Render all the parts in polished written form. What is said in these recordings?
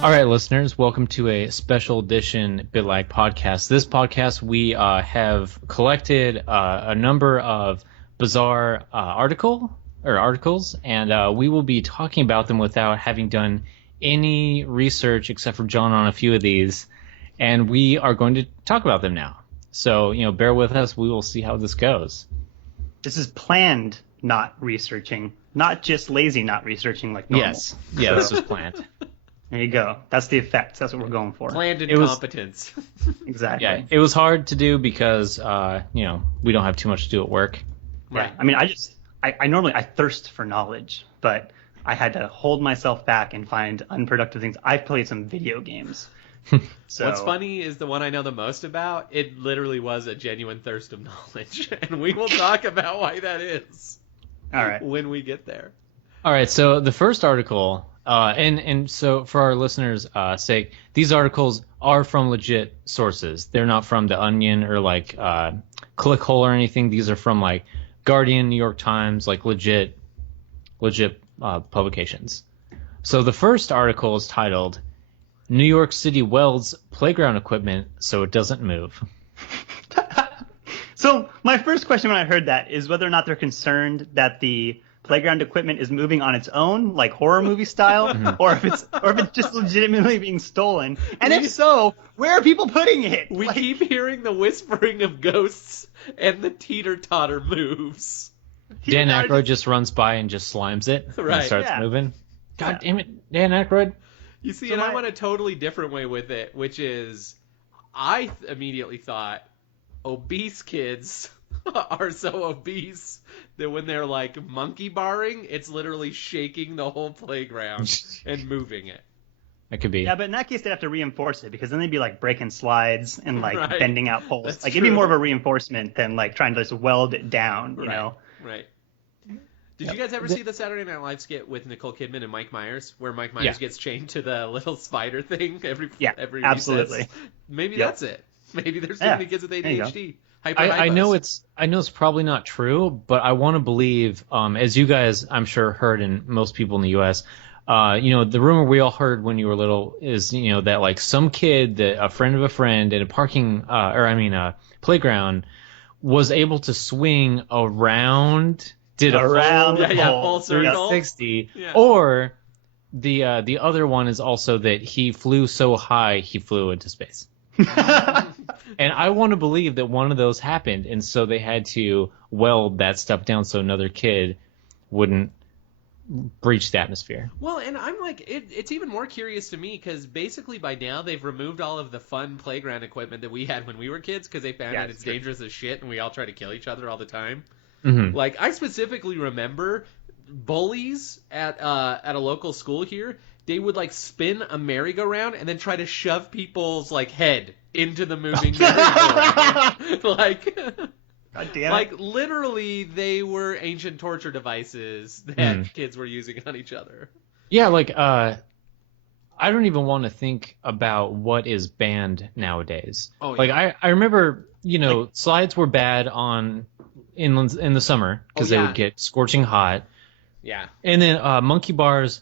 All right, listeners, welcome to a special edition BitLag podcast. This podcast, we have collected a number of bizarre articles, and we will be talking about them without having done any research except for John on a few of these, and we are going to talk about them now. So, bear with us. We will see how this goes. This is planned not researching, not just lazy not researching like normal. Yes. Yeah, this was planned. There you go. That's the effect. That's what we're going for. Planned incompetence. Exactly. Yeah, it was hard to do because, we don't have too much to do at work. Yeah. Right. I mean, I normally thirst for knowledge, but I had to hold myself back and find unproductive things. I've played some video games. So What's funny is the one I know the most about, it literally was a genuine thirst of knowledge. And we will talk about why that is. All right. When we get there. All right, so the first article, and so for our listeners' sake, these articles are from legit sources. They're not from The Onion or like Clickhole or anything. These are from like Guardian, New York Times, like legit publications. So the first article is titled, New York City welds playground equipment so it doesn't move. So my first question when I heard that is whether or not they're concerned that the playground equipment is moving on its own, like horror movie style, or if it's just legitimately being stolen. And if so, where are people putting it? We keep hearing the whispering of ghosts and the teeter-totter moves. Dan Aykroyd just runs by and just slimes it and Right. starts Yeah. moving. God damn it, Dan Aykroyd. You see, So and I went a totally different way with it, which is I immediately thought obese kids are so obese that when they're like monkey barring, it's literally shaking the whole playground and moving it. That could be. Yeah, but in that case, they'd have to reinforce it because then they'd be like breaking slides and like Right. bending out poles. That's like it'd be true. more of a reinforcement than like trying to just weld it down, you know? Right. Did you guys ever see the Saturday Night Live skit with Nicole Kidman and Mike Myers, where Mike Myers gets chained to the little spider thing every absolutely. recess? Maybe Yep. that's it. Maybe there's too Yeah, many kids with there you go. ADHD. I know it's probably not true, but I want to believe, as you guys I'm sure heard, and most people in the U.S., the rumor we all heard when you were little is that like some kid, that a friend of a friend in a playground, was able to swing around, did a full circle. 360, Yeah. or the other one is also that he flew so high he flew into space. And I want to believe that one of those happened, and so they had to weld that stuff down so another kid wouldn't breach the atmosphere. Well, and I'm like, it's even more curious to me because basically by now they've removed all of the fun playground equipment that we had when we were kids because they found that it's dangerous as shit and we all try to kill each other all the time. Mm-hmm. Like, I specifically remember bullies at a local school here. They would like spin a merry-go-round and then try to shove people's like head into the moving merry-go-round. Like, God damn it. like literally, they were ancient torture devices that kids were using on each other. Yeah, like I don't even want to think about what is banned nowadays. Oh, yeah. Like I remember, slides were bad on in the summer because they would get scorching hot. Yeah. And then monkey bars,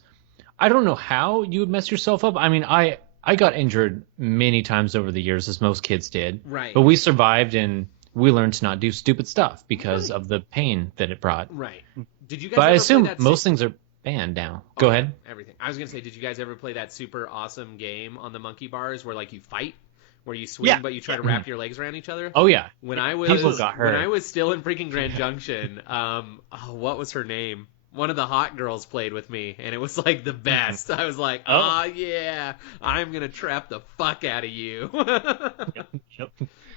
I don't know how you would mess yourself up. I mean, I got injured many times over the years, as most kids did. Right. But we survived, and we learned to not do stupid stuff because of the pain that it brought. Right. Did you guys? But I ever assume play that most things are banned now. Go ahead. Everything. I was gonna say, did you guys ever play that super awesome game on the monkey bars where like you fight, where you swing but you try to wrap your legs around each other? Oh yeah. When I People got hurt. when I was still in freaking Grand Junction, what was her name? One of the hot girls played with me, and it was like the best. I was like, oh yeah, I'm gonna trap the fuck out of you. Yep.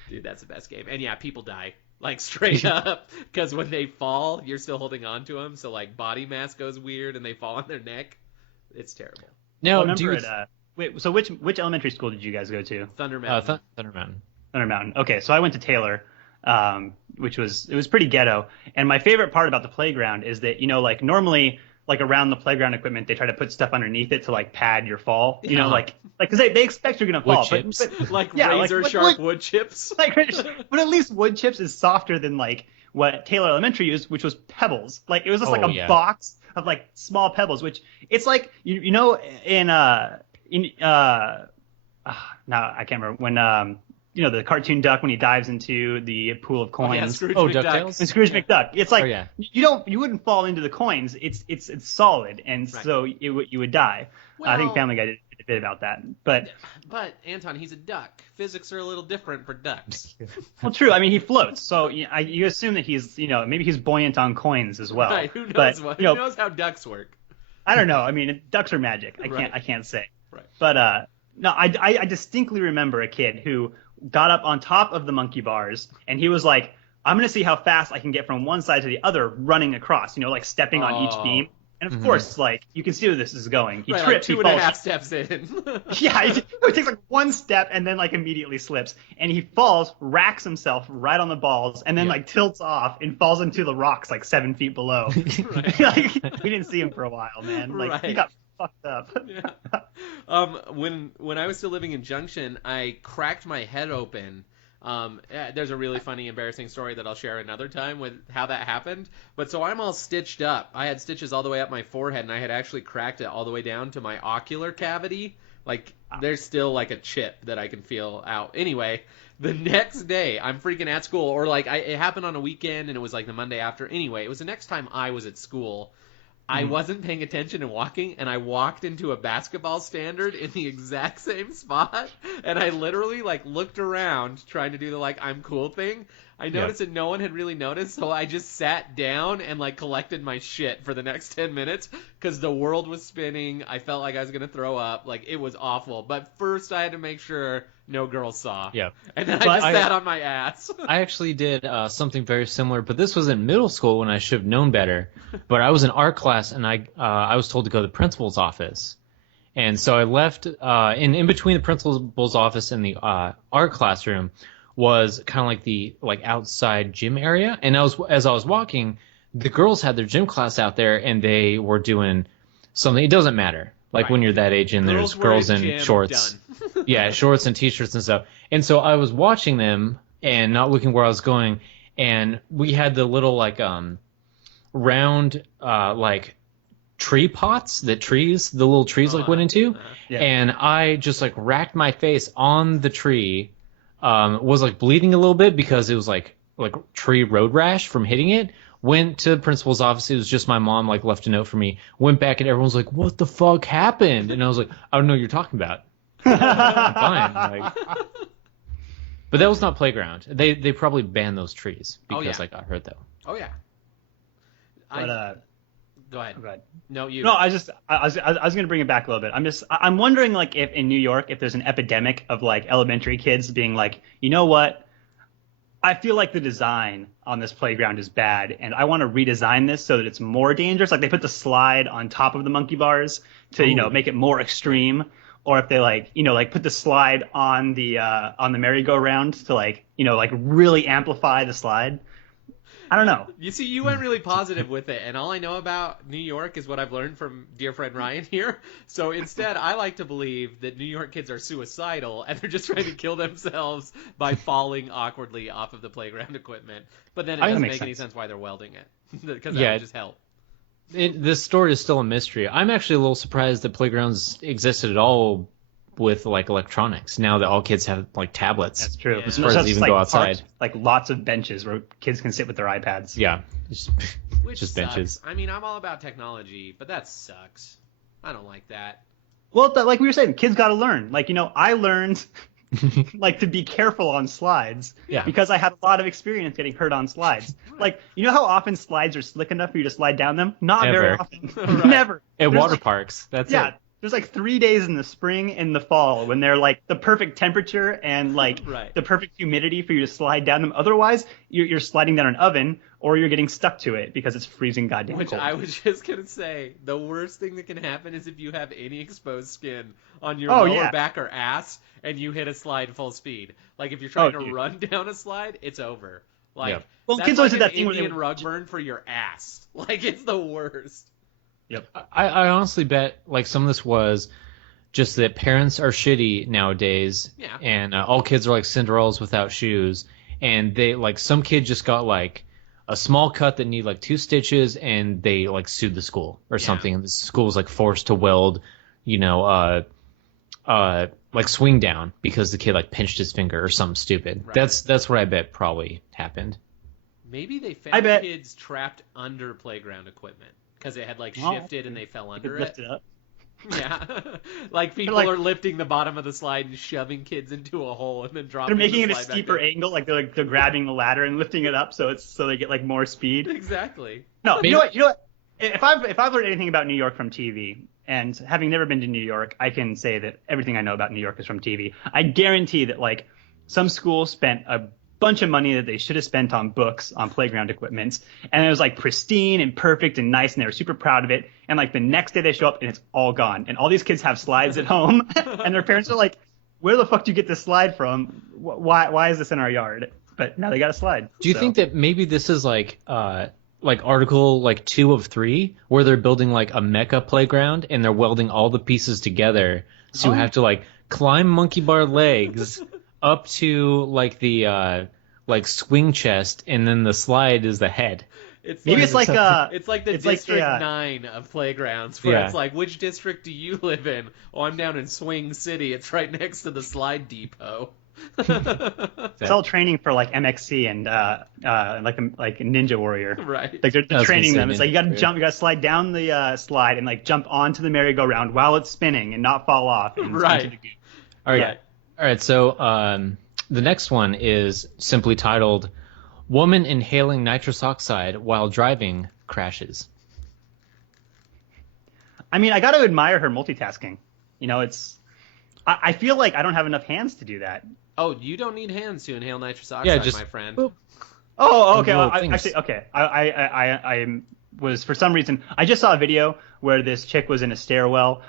Dude, that's the best game. And yeah, people die. Like, straight up. Because when they fall, you're still holding on to them. So, like, body mass goes weird and they fall on their neck. It's terrible. Now, wait, so which elementary school did you guys go to? Thunder Mountain. Thunder Mountain. Thunder Mountain. Okay, so I went to Taylor, which was pretty ghetto. And my favorite part about the playground is that, like, normally, like, around the playground equipment, they try to put stuff underneath it to, like, pad your fall. You know, like, because they expect you're going to fall. Chips? But, like yeah, razor-sharp wood chips. but at least wood chips is softer than, like, what Taylor Elementary used, which was pebbles. Like, it was just, like, a box of, like, small pebbles, which it's like, in No, I can't remember when the cartoon duck when he dives into the pool of coins. Oh, yeah, Scrooge Oh, McDuck. DuckTales? And Scrooge McDuck. It's like yeah. you wouldn't fall into the coins. It's solid, and Right. so you would die. I think Well- Family Guy did a bit about that, but But Anton, he's a duck. Physics are a little different for ducks. well, true. I mean, he floats, so you assume that he's maybe he's buoyant on coins as well. Right? Who knows But, what? Who knows how ducks work? I don't know. I mean, ducks are magic. Right. I can't say. Right. But no, I distinctly remember a kid who got up on top of the monkey bars and he was like, I'm going to see how fast I can get from one side to the other running across, like stepping on each Oh. beam. And of course, like, you can see where this is going. He Right, trips, like he 2.5 falls. steps in. Yeah, he takes like one step and then like immediately slips. And he falls, racks himself right on the balls, and then Yeah. like tilts off and falls into the rocks like 7 feet below. Right. Like, we didn't see him for a while, man. Like, he Right. got fucked up. Yeah. When I was still living in Junction, I cracked my head open. There's a really funny, embarrassing story that I'll share another time with how that happened. But so I'm all stitched up. I had stitches all the way up my forehead, and I had actually cracked it all the way down to my ocular cavity. Like, there's still like a chip that I can feel out. Anyway, the next day I'm freaking at school, or like it happened on a weekend, and it was like the Monday after. Anyway, it was the next time I was at school. I wasn't paying attention and walking, and I walked into a basketball standard in the exact same spot, and I literally like looked around trying to do the like I'm cool thing. I noticed that no one had really noticed, so I just sat down and like collected my shit for the next 10 minutes because the world was spinning. I felt like I was gonna throw up. Like, it was awful. But first I had to make sure no girls saw. Yeah. And then But I just sat on my ass. I actually did something very similar, but this was in middle school when I should have known better. But I was in art class, and I was told to go to the principal's office. And so I left, in between the principal's office and the art classroom was kind of like the outside gym area. And as I was walking, the girls had their gym class out there, and they were doing something. It doesn't matter. Like Right. when you're that age and there's girls in gym, shorts. done. Yeah, shorts and t-shirts and stuff. And so I was watching them and not looking where I was going. And we had the little round tree pots that the little trees went into. Yeah. And I just racked my face on the tree. Was bleeding a little bit because it was like tree road rash from hitting it. Went to the principal's office. It was just my mom left a note for me. Went back and everyone's like, "What the fuck happened?" And I was like, "I don't know what you're talking about." I'm fine. But that was not playground. They probably banned those trees because I got hurt though. Oh, yeah. But Go ahead. go ahead. No, you. No, I was going to bring it back a little bit. I'm wondering if in New York if there's an epidemic of elementary kids being like, you know what? I feel like the design on this playground is bad, and I want to redesign this so that it's more dangerous. Like they put the slide on top of the monkey bars to make it more extreme, or if they put the slide on the merry-go-round to really amplify the slide. I don't know. You see, you went really positive with it, and all I know about New York is what I've learned from dear friend Ryan here. So instead, I like to believe that New York kids are suicidal, and they're just trying to kill themselves by falling awkwardly off of the playground equipment. But then it doesn't make any sense why they're welding it, because that would just help. This story is still a mystery. I'm actually a little surprised that playgrounds existed at all with electronics. Now that all kids have tablets. That's true. Yeah. As far as even go outside. Parks, lots of benches where kids can sit with their iPads. Yeah. Which just sucks. benches. I mean, I'm all about technology, but that sucks. I don't like that. Well, like we were saying, kids got to learn. I learned to be careful on slides because I had a lot of experience getting hurt on slides. You know how often slides are slick enough for you to slide down them? Not very Never. often. Right. Never. At There's water parks. That's it. There's 3 days in the spring and the fall when they're the perfect temperature and Right. the perfect humidity for you to slide down them. Otherwise, you're sliding down an oven or you're getting stuck to it because it's freezing goddamn Which cold. I was just going to say, the worst thing that can happen is if you have any exposed skin on your Oh, lower yeah. back or ass and you hit a slide full speed. If you're trying to dude. run down a slide, it's over. Yeah. Well, that's kids always like did an that thing where they Indian would- rug burn for your ass. It's the worst. I honestly bet some of this was just that parents are shitty nowadays. Yeah. And all kids are like Cinderellas without shoes. And they some kid just got a small cut that need 2 stitches, and they sued the school or something. And the school was forced to weld, like swing down because the kid like pinched his finger or something stupid. Right. That's what I bet probably happened. Maybe they I found bet- kids trapped under playground equipment because it had like Oh. shifted and they fell under it. Lift it up. Yeah, like people like- are lifting the bottom of the slide and shoving kids into a hole and then dropping. They're making the it a slide back steeper down. angle, like they're grabbing the ladder and lifting it up so they get like more speed. Exactly. No, Maybe- you know what? If I've learned anything about New York from TV, and having never been to New York, I can say that everything I know about New York is from TV. I guarantee that like some school spent a bunch of money that they should have spent on books, on playground equipment, and it was like pristine and perfect and nice, and they were super proud of it. And like the next day they show up and it's all gone, and all these kids have slides at home, and their parents are like, "Where the fuck do you get this slide from? Why is this in our yard?" But now they got a slide. Do you think that maybe this is like article like 2 of 3 where they're building like a mecha playground and they're welding all the pieces together, so you have to like climb monkey bar legs up to like the like swing chest, and then the slide is the head. Maybe it's like It's like the It's like District the, 9 of playgrounds, where Yeah. it's like, which district do you live in? Oh, I'm down in Swing City. It's right next to the slide depot. it's all training for like MXC and like Ninja Warrior. Right. Like they're I was training gonna them. say It's like you got to Ninja jump, you got to slide down the slide and like jump onto the merry-go-round while it's spinning and not fall off. And Right. into the goo. All right. Yeah. All right. So the next one is simply titled "Woman Inhaling Nitrous Oxide While Driving Crashes." I mean, I got to admire her multitasking. You know, I feel like I don't have enough hands to do that. Oh, you don't need hands to inhale nitrous oxide, Yeah, just my friend. boop. Oh, okay. Little Well, things. actually, okay. I was for some reason I just saw a video where this chick was in a stairwell.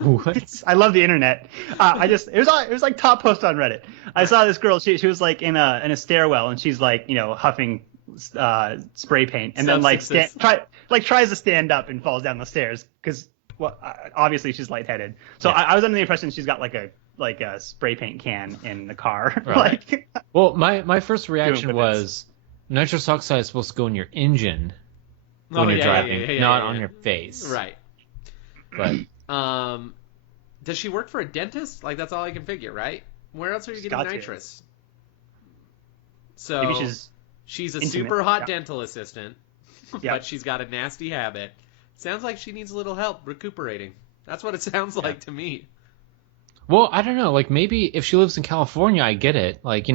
What? I love the internet. It was like top post on Reddit. I saw this girl. She was like in a stairwell and she's like huffing spray paint and then like Substances. tries to stand up and falls down the stairs because obviously she's lightheaded. So Yeah. I was under the impression she's got like a spray paint can in the car. Right. like Well, my first reaction Doing was nitrous oxide is supposed to go in your engine when Oh, you're yeah, driving, yeah, not yeah, on yeah. your face. Right. But Does she work for a dentist? Like, that's all I can figure, right? Where else are you She's getting got to. nitrous? So maybe she's a intimate, super hot yeah. dental assistant, Yeah. but she's got a nasty habit. Sounds like she needs a little help recuperating. That's what it sounds like to me. well, I don't know. Like maybe if she lives in California, I get it. Like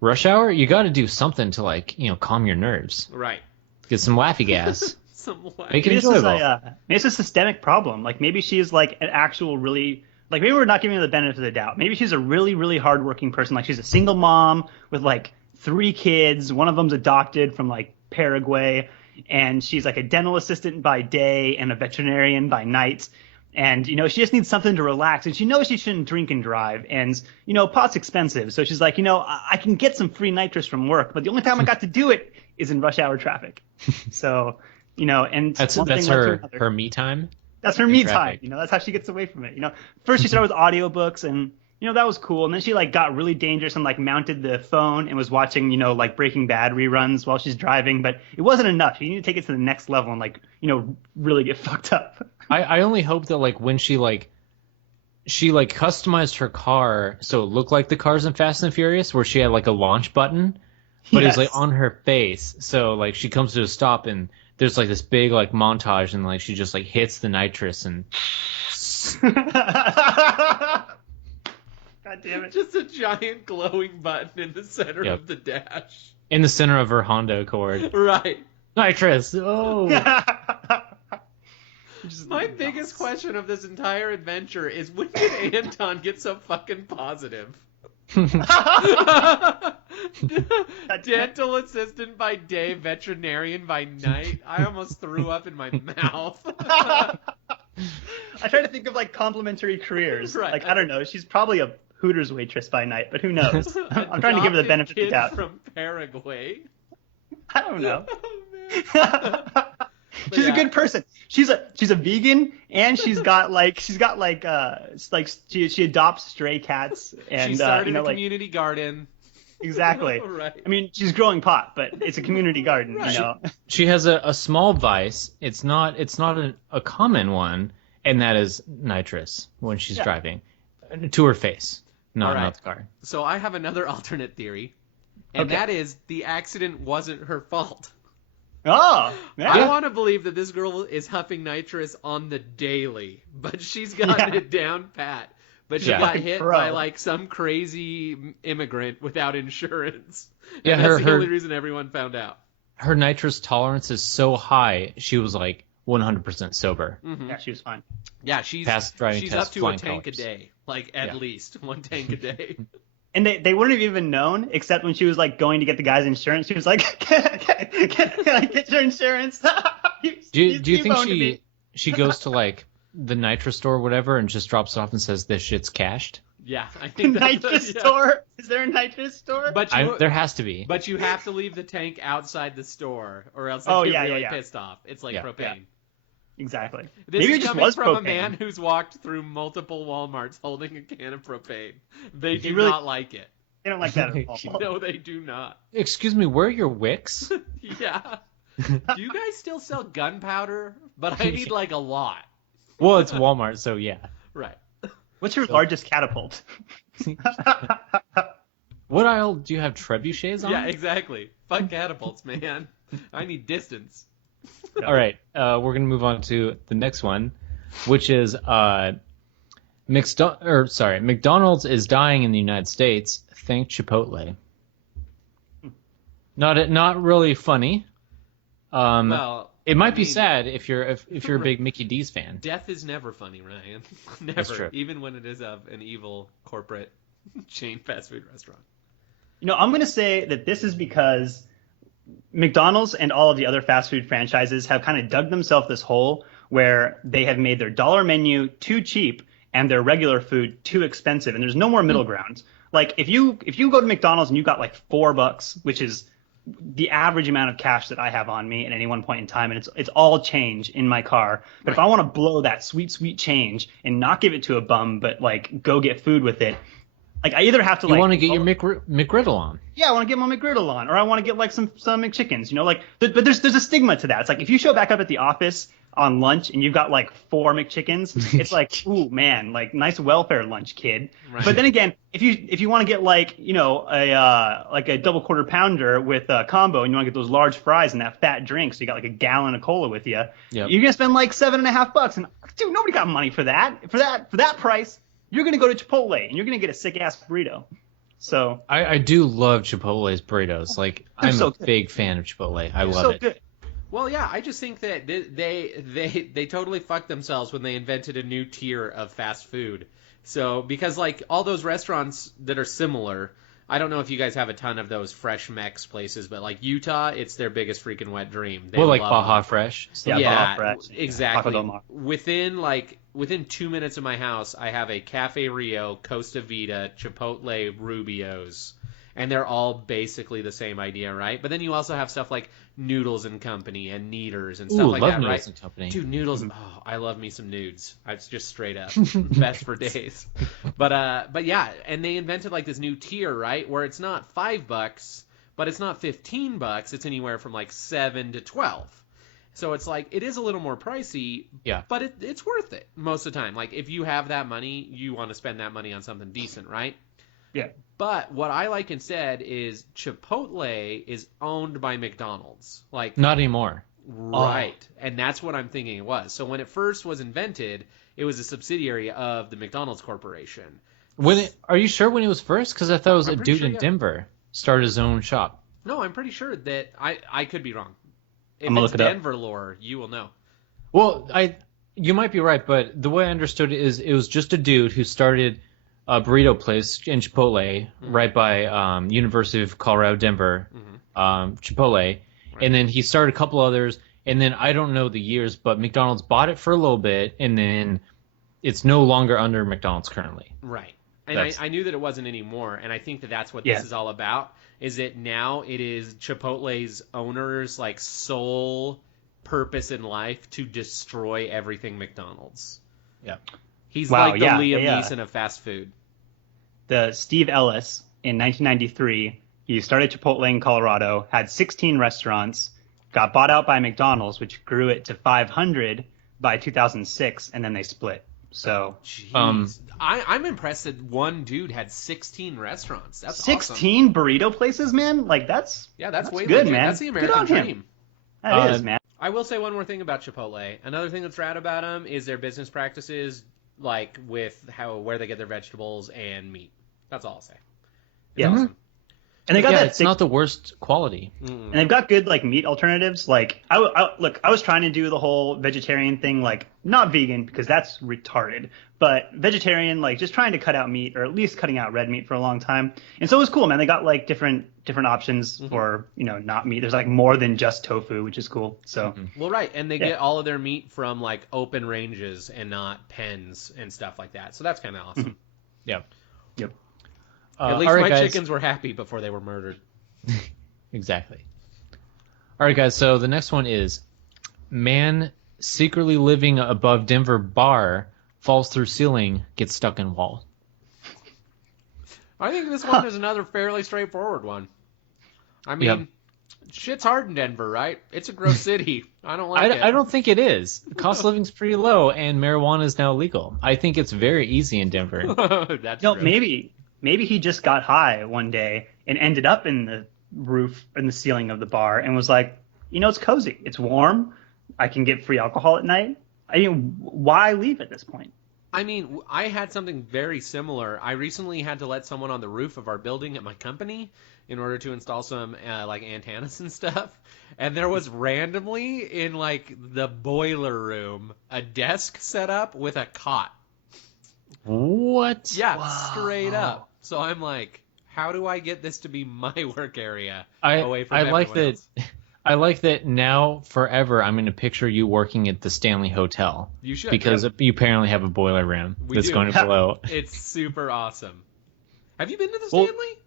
rush hour, you got to do something to like calm your nerves. Right. Get some laughy gas. Some like, Make it Maybe this is enjoyable. maybe it's a systemic problem. Like maybe she is like an actual really like maybe we're not giving her the benefit of the doubt. Maybe she's a really really hardworking person. Like she's a single mom with like 3 kids. One of them's adopted from like Paraguay, and she's like a dental assistant by day and a veterinarian by night. And she just needs something to relax, and she knows she shouldn't drink and drive. And pot's expensive, so she's like, I can get some free nitrous from work, but the only time I got to do it is in rush hour traffic. So. And That's one thing led to another. her me time. That's her me time. traffic. That's how she gets away from it. First she started with audiobooks and that was cool. And then she like got really dangerous and like mounted the phone and was watching, like Breaking Bad reruns while she's driving, but it wasn't enough. You need to take it to the next level and like, really get fucked up. I only hope that like when she customized her car so it looked like the cars in Fast and Furious where she had like a launch button, but it was like Yes. on her face. So like she comes to a stop and there's like this big like montage and like she just like hits the nitrous and God damn it. just a giant glowing button in the center Yep. of the dash. in the center of her Honda Accord. Right. Nitrous. Oh. My biggest question of this entire adventure is when did Anton get so fucking positive? Dental assistant by day, veterinarian by night. I almost threw up in my mouth. I try to think of like complementary careers. Right. Like I don't know. She's probably a Hooters waitress by night, but who knows? I'm trying to give her the benefit of the Adopted doubt. kid from Paraguay. I don't know. Oh, man. She's yeah. a good person. She's a vegan and she adopts stray cats and She started a like community garden. exactly. Right. I mean, she's growing pot, but it's a community garden, Right. She has a small vice. It's not a common one, and that is nitrous when she's Yeah. driving. to her face, All right. not the car. So I have another alternate theory, and that is the accident wasn't her fault. Oh, yeah. I want to believe that this girl is huffing nitrous on the daily, but she's gotten it down pat. But she got hit by like some crazy immigrant without insurance. Yeah, and that's the only reason everyone found out. Her nitrous tolerance is so high, she was like 100% sober. Mm-hmm. Yeah, she was fine. Yeah, she's up to a tank a day, like at least one tank a day. And they wouldn't have even known, except when she was like going to get the guy's insurance. She was like, "Can I get your insurance?" Do you think she goes to like the nitrous store or whatever and just drops it off and says this shit's cashed? Yeah, I think nitrous store. Is there a nitrous store? But there has to be. But you have to leave the tank outside the store, or else they get really pissed off. It's like propane. Yeah. Exactly. This Maybe is it just coming was from propane. a man who's walked through multiple Walmarts holding a can of propane. They do not like it. They don't like that at all. No, they do not. Excuse me, where are your wicks? Yeah. Do you guys still sell gunpowder? But I need like a lot. Well, it's Walmart, so yeah. Right. What's your largest catapult? What aisle do you have trebuchets on? Yeah, exactly. Fuck catapults, man. I need distance. All right, we're going to move on to the next one, which is McDonald's is dying in the United States. Thank Chipotle. Not really funny. Well, it might be sad if you're a big Mickey D's fan. Death is never funny, Ryan. Never. That's true. Even when it is of an evil corporate chain fast food restaurant. I'm going to say that this is because McDonald's and all of the other fast food franchises have kind of dug themselves this hole where they have made their dollar menu too cheap and their regular food too expensive, and there's no more middle ground. Like if you go to McDonald's and you got like $4, which is the average amount of cash that I have on me at any one point in time, and it's all change in my car. But if I want to blow that sweet change and not give it to a bum, but like go get food with it, like I either have to you want to get your McGriddle on. Yeah, I want to get my McGriddle on, or I want to get like some McChickens. But there's a stigma to that. It's like if you show back up at the office on lunch and you've got like 4 McChickens, it's like, ooh man, like nice welfare lunch, kid. Right. But then again, if you want to get like a double quarter pounder with a combo, and you want to get those large fries and that fat drink, so you got like a gallon of cola with you, you're gonna spend like $7.50. And dude, nobody got money for that. For that price, you're gonna go to Chipotle and you're gonna get a sick ass burrito. So I do love Chipotle's burritos. Like I'm a big fan of Chipotle. I love it. Good. Well, yeah, I just think that they totally fucked themselves when they invented a new tier of fast food. So because like all those restaurants that are similar, I don't know if you guys have a ton of those fresh Mex places, but like Utah, it's their biggest freaking wet dream. They like Baja Fresh. Yeah, Baja Fresh. Exactly. Within 2 minutes of my house, I have a Cafe Rio, Costa Vida, Chipotle, Rubio's. And they're all basically the same idea, right? But then you also have stuff like Noodles and Company and Kneaders and stuff like that, Noodles right? And Company. Dude, Noodles. Oh, I love me some nudes. It's just straight up best for days. But yeah, and they invented like this new tier, right? Where it's not $5, but it's not $15. It's anywhere from like $7 to $12. So it's like it is a little more pricey, but it's worth it most of the time. Like if you have that money, you want to spend that money on something decent, right? Yeah. But what I like instead is Chipotle is owned by McDonald's. Like not anymore. Right. Oh. And that's what I'm thinking it was. So when it first was invented, it was a subsidiary of the McDonald's Corporation. Are you sure when it was first? Because I thought it was a dude in Denver started his own shop. No, I'm pretty sure that I could be wrong. If it's Denver lore, you will know. Well, you might be right, but the way I understood it is it was just a dude who started a burrito place in Chipotle right by University of Colorado, Denver, Chipotle. Right. And then he started a couple others, and then I don't know the years, but McDonald's bought it for a little bit, and then it's no longer under McDonald's currently. Right. And I knew that it wasn't anymore, and I think that that's what this is all about, is that now it is Chipotle's owner's like sole purpose in life to destroy everything McDonald's. Yeah. He's like the Liam Neeson of fast food. The Steve Ellis in 1993, he started Chipotle in Colorado, had 16 restaurants, got bought out by McDonald's, which grew it to 500 by 2006, and then they split. So Jeez. I'm impressed that one dude had 16 restaurants. That's 16 burrito places, man. Like that's way good, legit. man. That's the Good American on him. dream. That is, man. I will say one more thing about Chipotle. Another thing that's rad about them is their business practices, like with where they get their vegetables and meat. That's all I'll say. It's awesome. And they got it's not the worst quality. And they've got good like meat alternatives. Like I was trying to do the whole vegetarian thing, like not vegan because that's retarded, but vegetarian, like just trying to cut out meat or at least cutting out red meat for a long time. And so it was cool, man. They got like different options for, not meat. There's like more than just tofu, which is cool. So Well, right, and they get all of their meat from like open ranges and not pens and stuff like that. So that's kind of awesome. Yep. At least all right, my guys. chickens were happy before they were murdered. Exactly. All right, guys. So the next one is man secretly living above Denver bar falls through ceiling, gets stuck in wall. I think this one is another fairly straightforward one. I mean, shit's hard in Denver, right? It's a gross city. I don't like it. I don't think it is. The cost of living's pretty low, and marijuana is now legal. I think it's very easy in Denver. That's no, true. maybe he just got high one day and ended up in the roof in the ceiling of the bar and was like, it's cozy, it's warm, I can get free alcohol at night. I mean, why leave at this point? I mean, I had something very similar. I recently had to let someone on the roof of our building at my company in order to install some like antennas and stuff. And there was randomly in like the boiler room a desk set up with a cot. What? Yeah, straight up. So I'm like, how do I get this to be my work area away from everyone else? I like that now forever I'm going to picture you working at the Stanley Hotel. You should. Because you apparently have a boiler room that's going to blow. It's super awesome. Have you been to the Stanley?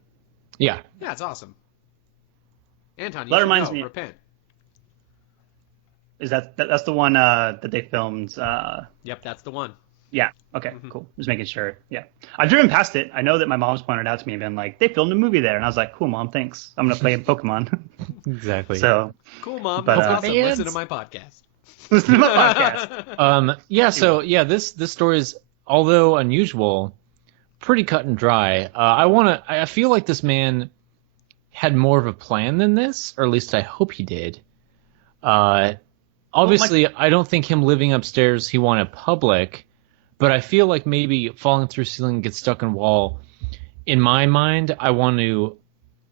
Yeah. Yeah, it's awesome. Anton, you That should reminds go. me. Repent. Is that's the one that they filmed? Yep, that's the one. Yeah. Okay. Cool. Just making sure. Yeah. I've driven past it. I know that my mom's pointed out to me and been like, they filmed a movie there, and I was like, cool, Mom, thanks. I'm gonna play Pokemon. Exactly. So cool, Mom. But, That's awesome. Listen to my podcast. listen to my podcast. This story is, although unusual, pretty cut and dry. I feel like this man had more of a plan than this, or at least I hope he did. Obviously, I don't think him living upstairs he wanted public, but I feel like maybe falling through ceiling and get stuck in wall. In my mind, I want to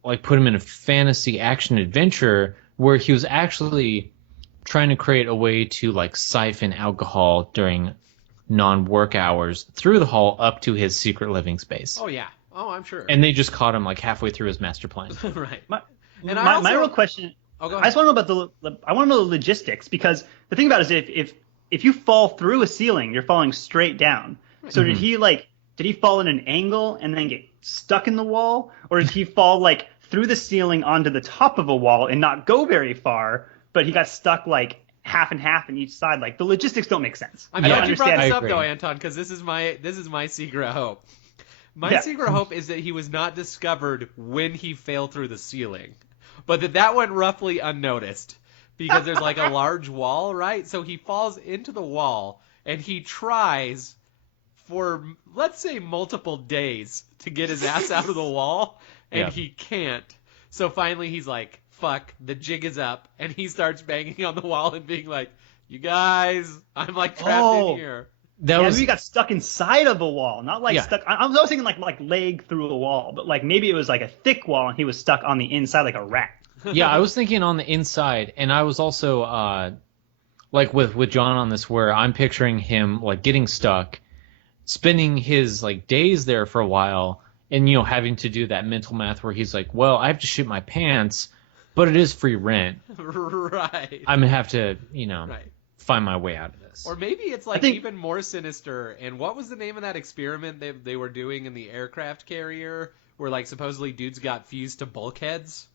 like put him in a fantasy action adventure where he was actually trying to create a way to like siphon alcohol during non-work hours through the hall up to his secret living space. Oh yeah. Oh, I'm sure. And they just caught him like halfway through his master plan. Right. My real question. Oh, go ahead. I just want to know about I want to know the logistics, because the thing about it is if you fall through a ceiling, you're falling straight down. So did he fall in an angle and then get stuck in the wall, or did he fall like through the ceiling onto the top of a wall and not go very far, but he got stuck like half and half in each side? Like the logistics don't make sense. I'm I don't glad you brought understand. this up agree. though, Anton, because this is my secret hope. My secret hope is that he was not discovered when he fell through the ceiling, but that went roughly unnoticed because there's like a large wall, right? So he falls into the wall and he tries for, let's say, multiple days to get his ass out of the wall, and he can't. So finally he's like, fuck, the jig is up, and he starts banging on the wall and being like, you guys, I'm like trapped in here. Maybe he got stuck inside of a wall, not like stuck. I was always thinking like leg through a wall, but like maybe it was like a thick wall and he was stuck on the inside like a rat. Yeah, I was thinking on the inside, and I was also like with John on this, where I'm picturing him like getting stuck, spending his like days there for a while, and having to do that mental math where he's like, well, I have to shit my pants, but it is free rent. Right. I'm gonna have to Right. find my way out of this. Or maybe it's like even more sinister. And what was the name of that experiment they were doing in the aircraft carrier where like supposedly dudes got fused to bulkheads?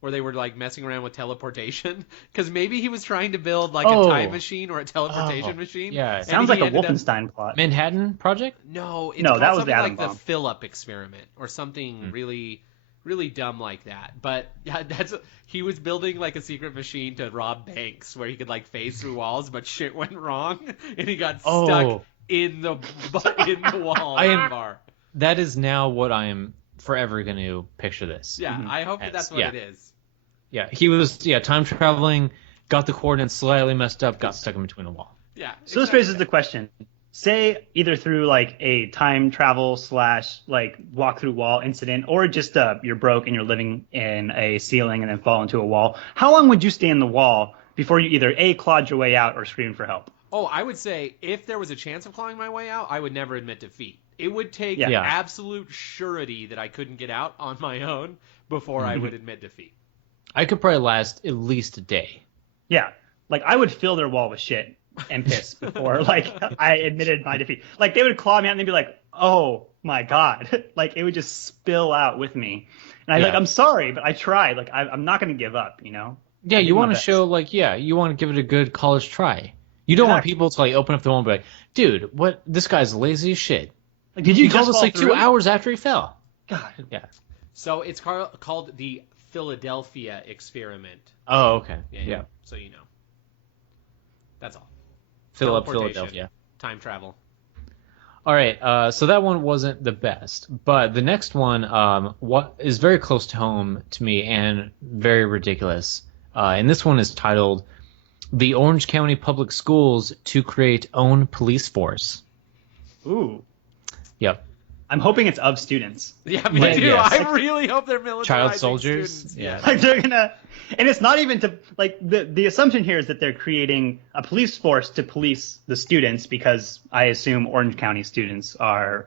Where they were like messing around with teleportation? Because maybe he was trying to build like a time machine or a teleportation machine. Yeah, sounds like a Wolfenstein plot. Manhattan Project? No, it's that was the something atom like bomb. the fill-up experiment or something really, really dumb like that. But yeah, he was building like a secret machine to rob banks where he could like phase through walls, but shit went wrong and he got stuck in the wall I of am- the bar. That is now what I am forever going to picture this. Yeah, I hope that's what Yeah. it is. Yeah, he was time traveling, got the coordinates slightly messed up, got stuck in between a wall. Yeah. So this raises the question. Say either through like a time travel / like walk through wall incident, or just you're broke and you're living in a ceiling and then fall into a wall. How long would you stay in the wall before you either clawed your way out or screamed for help? Oh, I would say if there was a chance of clawing my way out, I would never admit defeat. It would take Yeah. absolute surety that I couldn't get out on my own before I would admit defeat. I could probably last at least a day. Yeah, like I would fill their wall with shit and piss before like I admitted my defeat. Like they would claw me out and they'd be like, "Oh my god!" Like it would just spill out with me, and I'm like, "I'm sorry, but I tried. Like I'm not going to give up." You know? Yeah, I you did my want to best. show you want to give it a good college try. You don't want Exactly. people to like open up the wall and be like, "Dude, what? This guy's lazy as shit." Like, did you He just called us fall like 2 through? hours after he fell. God. Yeah. So it's called the Philadelphia experiment. Oh, okay. Yeah. So you know. That's all. Philadelphia. Teleportation. Time travel. All right, so that one wasn't the best, but the next one what is very close to home to me and very ridiculous. And this one is titled "The Orange County Public Schools to Create Own Police Force." Ooh. Yep. I'm hoping it's of students. Yeah, me Yeah, too. yes. I really hope they're militarizing Child soldiers. students. Yeah. Like they're gonna, and it's not even to like the assumption here is that they're creating a police force to police the students because I assume Orange County students are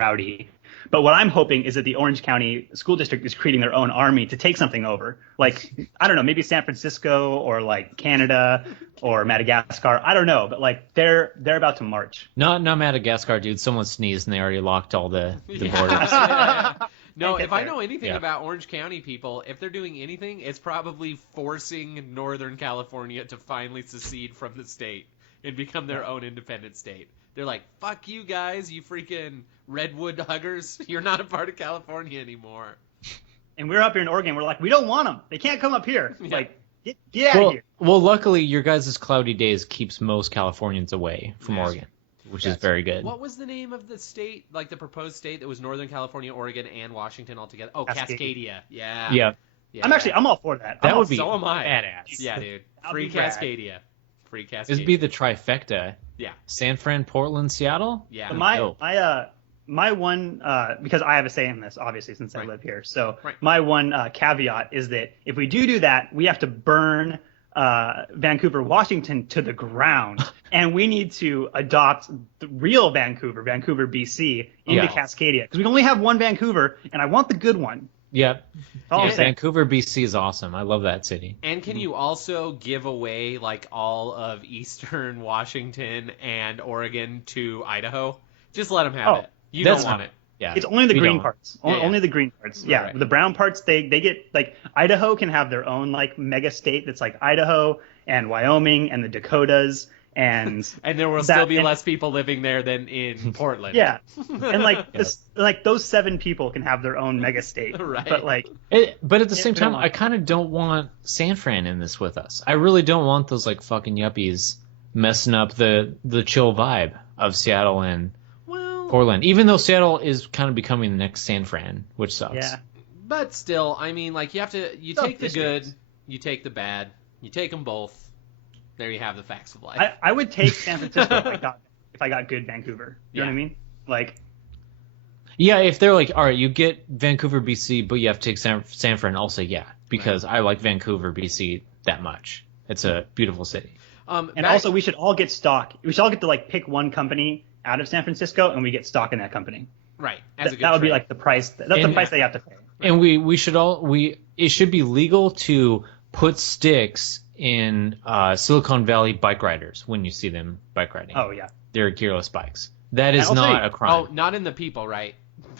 rowdy. But what I'm hoping is that the Orange County School District is creating their own army to take something over. Like, I don't know, maybe San Francisco or like Canada or Madagascar. I don't know, but like they're about to march. Not Madagascar, dude. Someone sneezed and they already locked all the Yeah. borders. Yeah. No, Can't get if I there. know anything Yeah. about Orange County people, if they're doing anything, it's probably forcing Northern California to finally secede from the state and become their own independent state. They're like, fuck you guys, you freaking redwood huggers. You're not a part of California anymore. And we're up here in Oregon. We're like, we don't want them. They can't come up here. Yeah. Like, get out of Well, here. well, luckily your guys' cloudy days keeps most Californians away from Yes. Oregon, which is very good. What was the name of the state, like the proposed state that was Northern California, Oregon, and Washington all together? Oh, Cascadia. Cascadia. Yeah. Yeah, Yeah. I'm all for that. that I'm all would be so am I. badass. Yeah, dude. That'd Free be rad. Cascadia. Free Cascadia. This would be the trifecta. Yeah. San Fran, Portland, Seattle. Yeah. So Dope. my one because I have a say in this, obviously, since I Right. live here. So Right. my one caveat is that if we do that, we have to burn Vancouver, Washington to the ground, and we need to adopt the real Vancouver, BC, into Yeah. Cascadia because we only have one Vancouver, and I want the good one. Yep. All I'm Yeah, saying. Vancouver, BC is awesome. I love that city. And can you also give away like all of Eastern Washington and Oregon to Idaho? Just let them have Oh, it. You that's don't want not- it. Yeah, It's only the we green don't. parts. Yeah, yeah. Only the green parts. Yeah, Right. the brown parts they get like Idaho can have their own like mega state that's like Idaho and Wyoming and the Dakotas and And there will that- still be and- less people living there than in Portland. yeah, and like this like those 7 people can have their own mega state. Right. But like But at the same we don't time, want I kind of don't want San Fran in this with us. I really don't want those like fucking yuppies messing up the chill vibe of Seattle and Well, Portland. Even though Seattle is kind of becoming the next San Fran, which sucks. yeah, but still, I mean, like you take the good, Sub-districts. you take the bad, you take them both. There you have the facts of life. I would take San Francisco if I got good Vancouver. You know what I Yeah. mean? Like Yeah, if they're like, all right, you get Vancouver, BC, but you have to take San Fran, I'll say yeah, because I like Vancouver, BC that much. It's a beautiful city. and back- also we should all get stock. We should all get to like pick one company out of San Francisco and we get stock in that company. right as a good That would be trade. like the price. That's the And- price they have to pay. And we should it should be legal to put sticks in Silicon Valley bike riders when you see them bike riding. Oh yeah. They're gearless bikes. That is And also- not a crime. Oh, not in the people, right?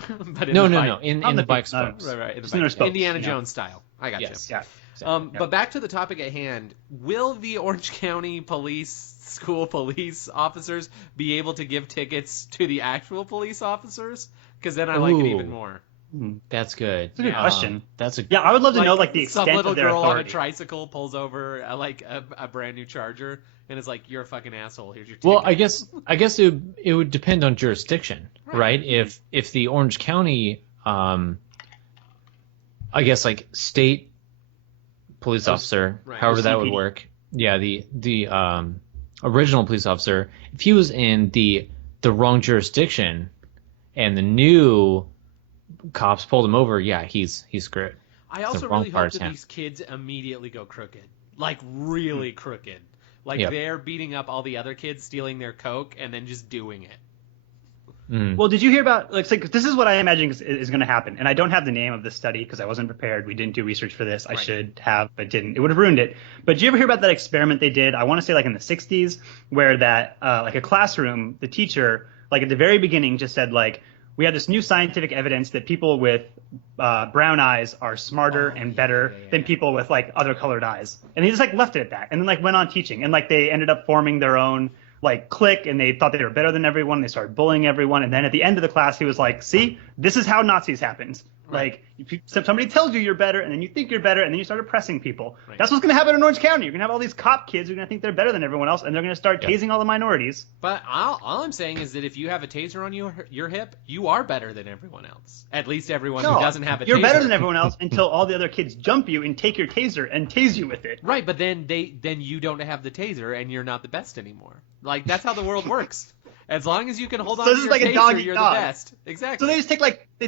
But in no, the no, bike. no. In On the the bike people, no, spokes. Right, in the Just in their bike. spokes, Indiana you know? Jones style. I got Yes. Yeah. you. But back to the topic at hand. Will the Orange County school police officers be able to give tickets to the actual police officers? Because then I like it even Ooh. more. That's good. That's a good question. That's a Yeah, I would love to know like the some extent little of their girl authority. on a tricycle pulls over a brand new Charger and is like, "You're a fucking asshole. Here's your ticket." Well, I guess it would depend on jurisdiction, right? If the Orange County, I guess like state police officer, however that would work. Yeah, the original police officer, if he was in the wrong jurisdiction, and the new cops pulled him over, yeah, he's screwed. I also really hope that these kids immediately go crooked, like really crooked. Like they're beating up all the other kids, stealing their coke, and then just doing it. Well, did you hear about like this is what I imagine is going to happen, and I don't have the name of the study because I wasn't prepared. We didn't do research for this. I should have, but didn't. It would have ruined it. But did you ever hear about that experiment they did? I want to say like in the 60s, where that like a classroom, the teacher like at the very beginning just said like, we have this new scientific evidence that people with brown eyes are smarter and better than people with like other colored eyes, and he just like left it at that, and then like went on teaching, and like they ended up forming their own like clique, and they thought they were better than everyone. They started bullying everyone, and then at the end of the class, he was like, "See, this is how Nazis happened. Like, somebody tells you you're better, and then you think you're better, and then you start oppressing people. That's what's going to happen in Orange County. You're going to have all these cop kids who are going to think they're better than everyone else, and they're going to start tasing all the minorities." But all I'm saying is that if you have a taser on your hip, you are better than everyone else. At least everyone who doesn't have a taser. You're better than everyone else until all the other kids jump you and take your taser and tase you with it. Right, but then you don't have the taser, and you're not the best anymore. Like, that's how the world works. As long as you can hold on to your like taser, you're the best. Exactly. So they just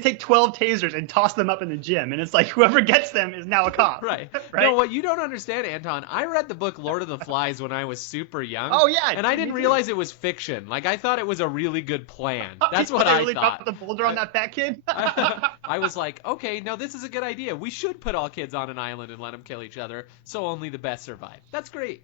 take 12 tasers and toss them up in the gym, and it's like whoever gets them is now a cop. Right. Right. No, what you don't understand, Anton, I read the book Lord of the Flies when I was super young. Oh, yeah. And I didn't realize it was fiction. Like, I thought it was a really good plan. That's what I really thought. Dropped the boulder on that fat kid? I was like, okay, no, this is a good idea. We should put all kids on an island and let them kill each other, so only the best survive. That's great.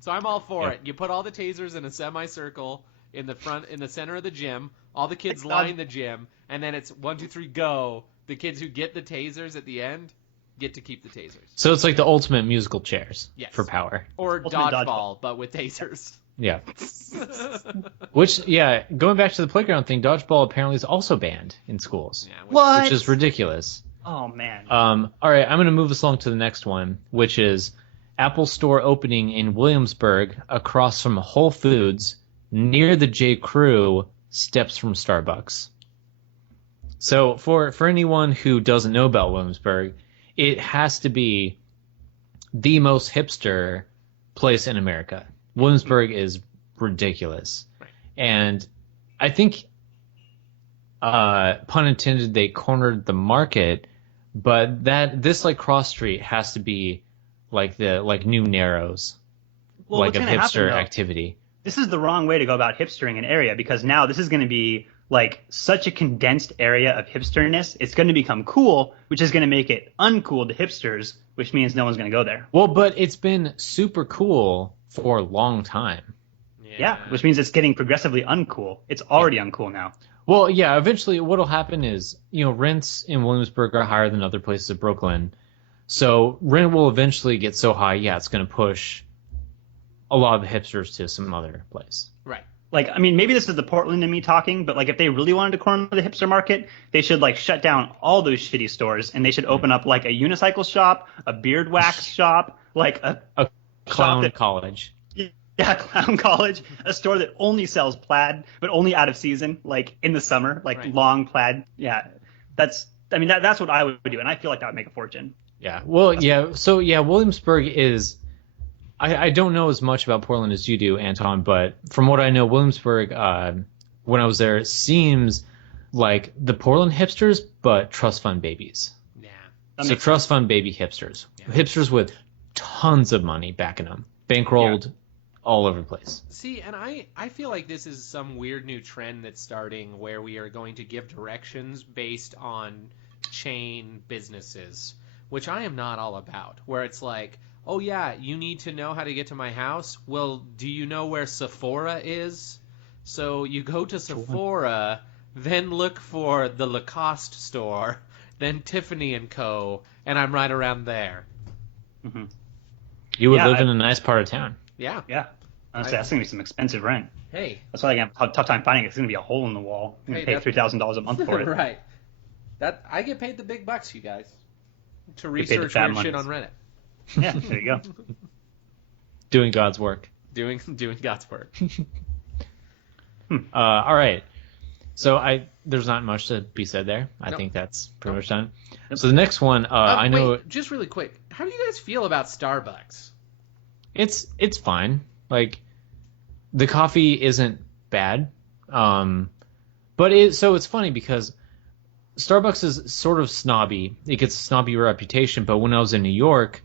So I'm all for it. You put all the tasers in a semicircle in the center of the gym. All the kids line the gym, and then it's 1, 2, 3, go. The kids who get the tasers at the end get to keep the tasers. So it's like the ultimate musical chairs for power. Or dodgeball, but with tasers. Yeah. Which, going back to the playground thing, dodgeball apparently is also banned in schools. What? Which is ridiculous. Oh, man. All right, I'm going to move us along to the next one, which is Apple Store opening in Williamsburg across from Whole Foods near the J. Crew, steps from Starbucks. So for anyone who doesn't know about Williamsburg, it has to be the most hipster place in America. Williamsburg is ridiculous. Right. And I think, pun intended, they cornered the market, but this like cross street has to be like the new Narrows, like a hipster activity. This is the wrong way to go about hipstering an area, because now this is going to be like such a condensed area of hipsterness. It's going to become cool, which is going to make it uncool to hipsters, which means no one's going to go there. Well, but it's been super cool for a long time. Yeah, which means it's getting progressively uncool. It's already uncool now. Well, yeah, eventually what'll happen is, rents in Williamsburg are higher than other places of Brooklyn. So rent will eventually get so high, it's going to push a lot of the hipsters to some other place. Right. Like, I mean, maybe this is the Portland in me talking, but like if they really wanted to corner the hipster market, they should like shut down all those shitty stores, and they should open up like a unicycle shop, a beard wax shop, like a clown college. Yeah, clown college, a store that only sells plaid, but only out of season, like in the summer, like long plaid. Yeah, that's what I would do, and I feel like that would make a fortune. Yeah, well, so Williamsburg is. I don't know as much about Portland as you do, Anton, but from what I know, Williamsburg, when I was there, seems like the Portland hipsters, but trust fund babies. Yeah. So trust fund baby hipsters. Yeah. Hipsters with tons of money backing them. Bankrolled all over the place. See, and I feel like this is some weird new trend that's starting where we are going to give directions based on chain businesses, which I am not all about, where it's like, oh, yeah, you need to know how to get to my house? Well, do you know where Sephora is? So you go to Sephora, then look for the Lacoste store, then Tiffany & Co., and I'm right around there. Mm-hmm. You would live in a nice part of town. Yeah. Yeah. Honestly, that's going to be some expensive rent. Hey. That's why I have a tough time finding it. It's going to be a hole in the wall. I'm going to pay $3,000 a month for it. Right. That I get paid the big bucks, you guys, to Get paid the research fat weird shit monies. on Reddit. Yeah, there you go. Doing God's work. Doing God's work. All right. So there's not much to be said there. I Nope. think that's pretty much done. So the next one, I know Wait, just really quick. How do you guys feel about Starbucks? it's fine. Like the coffee isn't bad. But it's funny because Starbucks is sort of snobby. It gets a snobby reputation, but when I was in New York,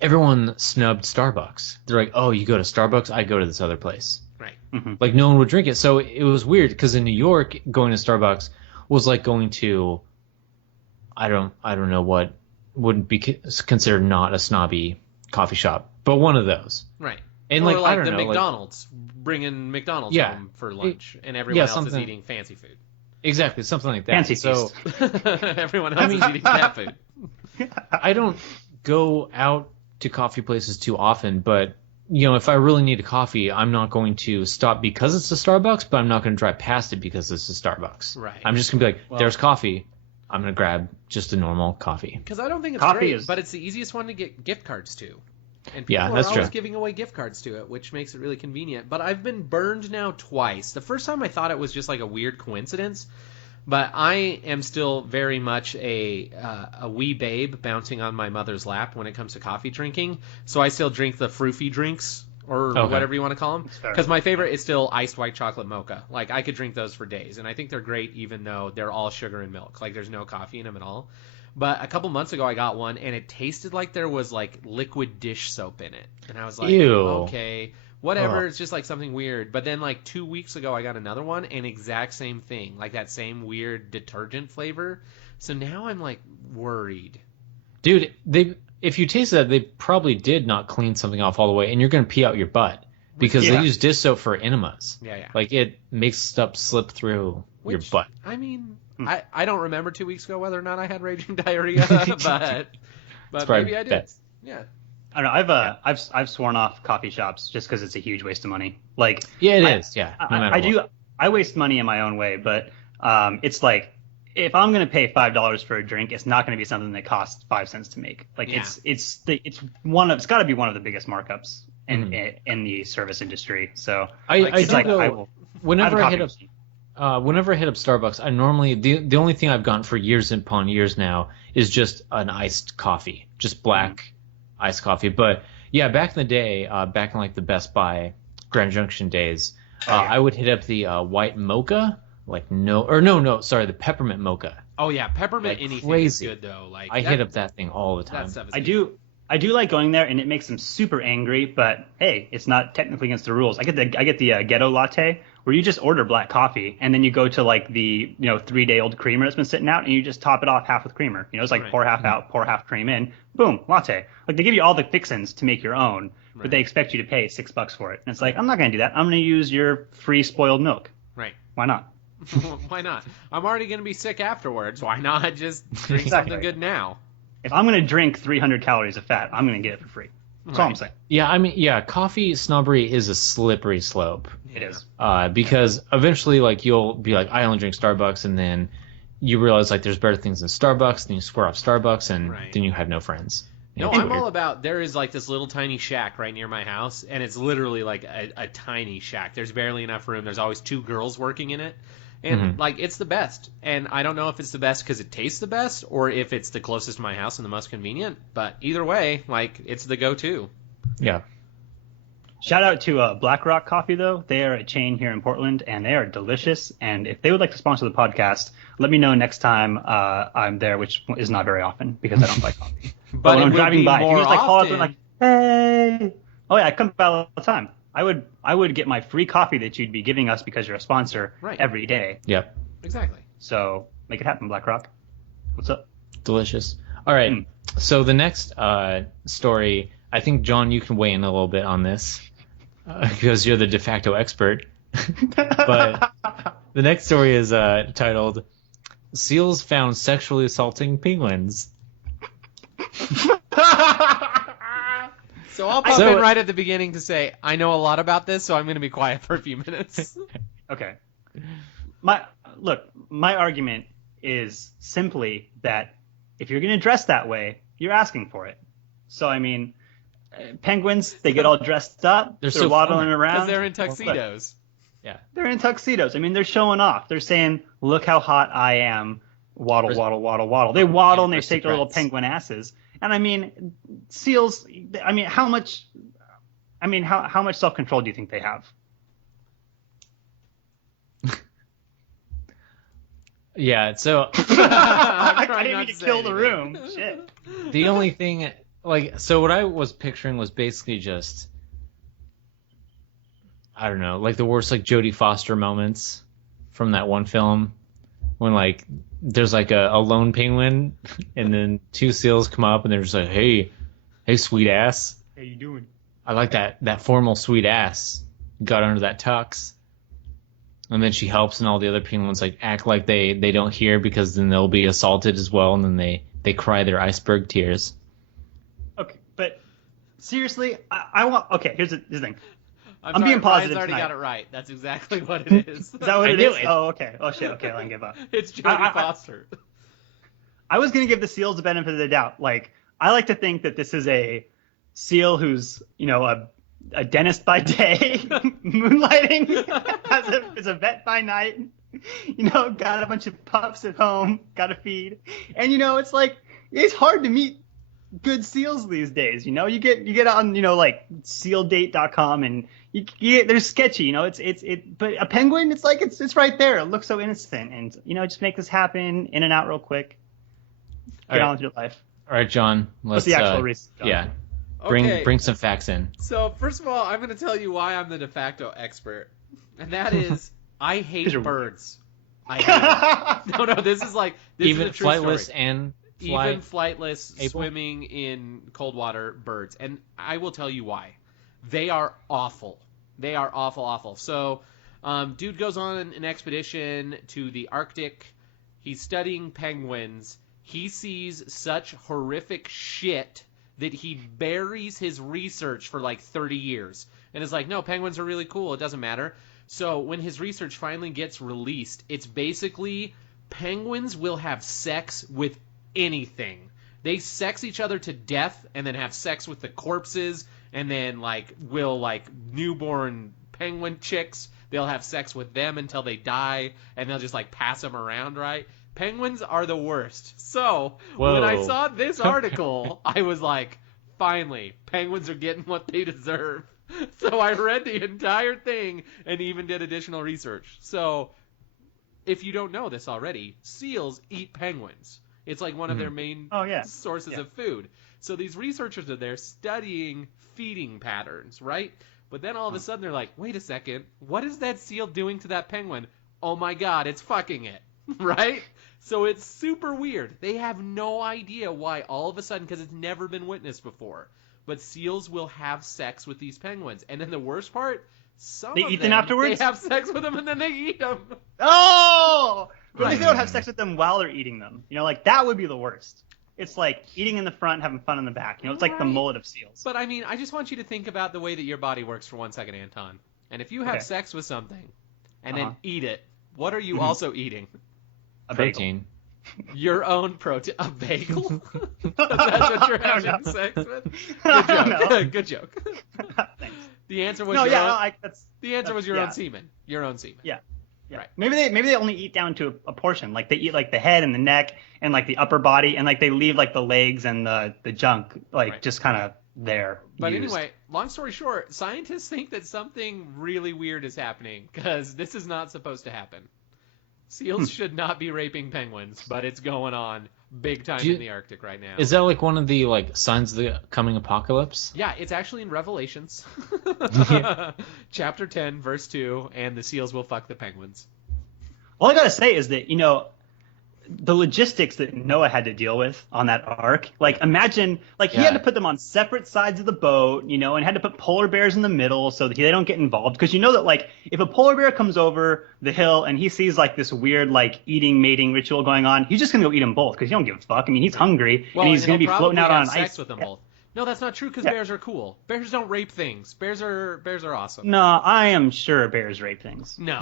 everyone snubbed Starbucks. They're like, "Oh, you go to Starbucks? I go to this other place." Right. Like no one would drink it. So it was weird because in New York, going to Starbucks was like going to I don't know what would be considered not a snobby coffee shop, but one of those. Right. And or like I the don't know, McDonald's, bringing McDonald's Yeah. home for lunch, and everyone else is something- eating fancy food. exactly something like that. Fancy so feast. Everyone else is eating cat food. I don't go out to coffee places too often, but if I really need a coffee, I'm not going to stop because it's a Starbucks, but I'm not going to drive past it because it's a Starbucks. Right. I'm just going to be like, there's coffee. I'm going to grab just a normal coffee. Because I don't think it's Coffee great, is- but it's the easiest one to get gift cards to. And Yeah, people that's are always true. giving away gift cards to it, which makes it really convenient. But I've been burned now twice. The first time I thought it was just like a weird coincidence, but I am still very much a wee babe bouncing on my mother's lap when it comes to coffee drinking. So I still drink the froofy drinks or Okay. whatever you want to call them. That's fair. Because my favorite is still iced white chocolate mocha. Like I could drink those for days, and I think they're great even though they're all sugar and milk. Like there's no coffee in them at all. But a couple months ago, I got one, and it tasted like there was like liquid dish soap in it, and I was like, Ew. okay, whatever. Ugh. It's just like something weird. But then like 2 weeks ago, I got another one, and exact same thing, like that same weird detergent flavor. So now I'm like worried. Dude, if you taste that, they probably did not clean something off all the way, and you're going to pee out your butt because Yeah. they use dish soap for enemas. Yeah. Like it makes stuff slip through your Which, butt. I mean, I don't remember 2 weeks ago whether or not I had raging diarrhea, but probably maybe I did. best. Yeah. I don't know. I've sworn off coffee shops just because it's a huge waste of money. Like Yeah, it I- is. Yeah, no matter I what. do. I waste money in my own way, but it's like if I'm gonna pay $5 for a drink, it's not gonna be something that costs 5 cents to make. Like Yeah. it's got to be one of the biggest markups in the service industry. So I it's do like go, I will. whenever I have a hit coffee up machine. whenever I hit up Starbucks, I normally the only thing I've gotten for years upon years now is just an iced coffee, just black iced coffee. But yeah, back in the day, back in like the Best Buy Grand Junction days, yeah. I would hit up the white mocha, the peppermint mocha. Oh yeah, peppermint Like anything crazy. is good though. Like I hit up that thing all the that time. stuff is I good. do like going there, and it makes them super angry. But hey, it's not technically against the rules. I get the ghetto latte where you just order black coffee, and then you go to like the 3-day-old creamer that's been sitting out, and you just top it off half with creamer. It's like Right. pour half out, pour half cream in, boom, latte. Like they give you all the fixins to make your own, but they expect you to pay $6 for it. And it's like I'm not gonna do that. I'm gonna use your free spoiled milk. Right. Why not? Why not? I'm already going to be sick afterwards. Why not just drink Exactly. something good now? If I'm gonna drink 300 calories of fat, I'm gonna get it for free. That's all I'm Right. saying. Yeah, I mean, yeah, coffee snobbery is a slippery slope. It is. Because eventually, like, you'll be like, I only drink Starbucks, and then you realize, like, there's better things than Starbucks, then you square off Starbucks, and Right. then you have no friends. No, It's I'm weird. all about. There is like this little tiny shack right near my house, and it's literally like a tiny shack. There's barely enough room. There's always 2 girls working in it, and like it's the best. And I don't know if it's the best because it tastes the best, or if it's the closest to my house and the most convenient. But either way, like it's the go-to. Yeah. Shout out to Black Rock Coffee, though. They are a chain here in Portland, and they are delicious. And if they would like to sponsor the podcast, let me know next time I'm there, which is not very often because I don't buy coffee. But when it I'm would driving be by, if you more just like call up often. and like, hey, oh yeah, I come by all the time. I would get my free coffee that you'd be giving us because you're a sponsor Right. every day. Yep. Exactly. So make it happen, Black Rock. What's up? Delicious. All right. So the next story, I think, John, you can weigh in a little bit on this because you're the de facto expert. But the next story is titled "Seals Found Sexually Assaulting Penguins." So I'll pop So- in right at the beginning to say I know a lot about this, so I'm going to be quiet for a few minutes. Okay. My argument is simply that if you're going to dress that way, you're asking for it. So, I mean, penguins, they get all dressed up. They're so waddling fun. around. Because they're in tuxedos. Yeah. They're in tuxedos. I mean, they're showing off. They're saying, look how hot I am. Waddle, waddle, waddle, waddle. They waddle and they shake their little penguin asses. And I mean, seals, I mean, how much self-control do you think they have? Yeah, so I didn't mean to kill the room. Shit. the only thing, like, so what I was picturing was basically just, I don't know, like the worst like Jodie Foster moments from that one film when like there's like a lone penguin and then two seals come up and they're just like, hey sweet ass. How you doing? I like that formal sweet ass. Got under that tux. And then she helps and all the other penguins like act like they don't hear because then they'll be assaulted as well and then they cry their iceberg tears. Okay, but seriously, I want. Okay, here's the thing. I'm being positive Ryan's already tonight. got it right. That's exactly what it is. Is that what I it knew is? it. Oh, okay. Oh shit. Okay, I give up. It's Jodie Foster. I was gonna give the seals the benefit of the doubt. Like, I like to think that this is a seal who's, you know, a dentist by day, moonlighting as a vet by night. You know, got a bunch of pups at home, got to feed, and you know, it's like it's hard to meet good seals these days. You know, you get on, you know, like sealdate.com and they're sketchy. You know, but a penguin, it's like it's right there. It looks so innocent, and you know, just make this happen in and out real quick. Get on with your life. All right, John. What's the actual reason? John? Yeah. Okay. Bring some facts in. So first of all, I'm going to tell you why I'm the de facto expert, and that is I hate birds. I hate them. No, this is Even a true flightless story. and Even flightless, able? swimming in cold water birds, and I will tell you why. They are awful. They are awful, awful. So, dude goes on an expedition to the Arctic. He's studying penguins. He sees such horrific shit that he buries his research for like 30 years and is like, no, penguins are really cool. It doesn't matter. So when his research finally gets released, it's basically penguins will have sex with anything. They sex each other to death and then have sex with the corpses and then will newborn penguin chicks. They'll have sex with them until they die and they'll just pass them around, right? Penguins are the worst. So, when I saw this article, I was like, finally, penguins are getting what they deserve. So I read the entire thing and even did additional research. So, if you don't know this already, seals eat penguins. It's like one of their main sources of food. So these researchers are there studying feeding patterns, right? But then all of a sudden they're like, wait a second, what is that seal doing to that penguin? Oh my god, it's fucking it. Right? So it's super weird. They have no idea why all of a sudden, because it's never been witnessed before. But seals will have sex with these penguins. And then the worst part, they eat them afterwards? They have sex with them and then they eat them. Oh! But at least they don't have sex with them while they're eating them. You know, that would be the worst. It's like eating in the front, having fun in the back. You know, it's like the mullet of seals. But I mean, I just want you to think about the way that your body works for 1 second, Anton. And if you have sex with something and then eat it, what are you also eating? A protein. Your own protein. A bagel? That's what you're having sex with? Good joke. Good joke. Thanks. The answer was your own semen. Your own semen. Yeah. Right. Maybe they only eat down to a portion. Like they eat the head and the neck and the upper body and they leave the legs and the junk just kind of there. But anyway, long story short, scientists think that something really weird is happening because this is not supposed to happen. Seals should not be raping penguins, but it's going on big time in the Arctic right now. Is that one of the signs of the coming apocalypse? Yeah, it's actually in Revelations. Chapter 10, verse 2, and the seals will fuck the penguins. All I gotta say is that, you know, the logistics that Noah had to deal with on that ark, imagine, he had to put them on separate sides of the boat, you know, and had to put polar bears in the middle so that they don't get involved. Because you know that, if a polar bear comes over the hill and he sees, this weird, eating, mating ritual going on, he's just going to go eat them both because he don't give a fuck. I mean, he's hungry and he's going to be floating out on ice. With them both. No, that's not true because bears are cool. Bears don't rape things. Bears are awesome. No, I am sure bears rape things. No.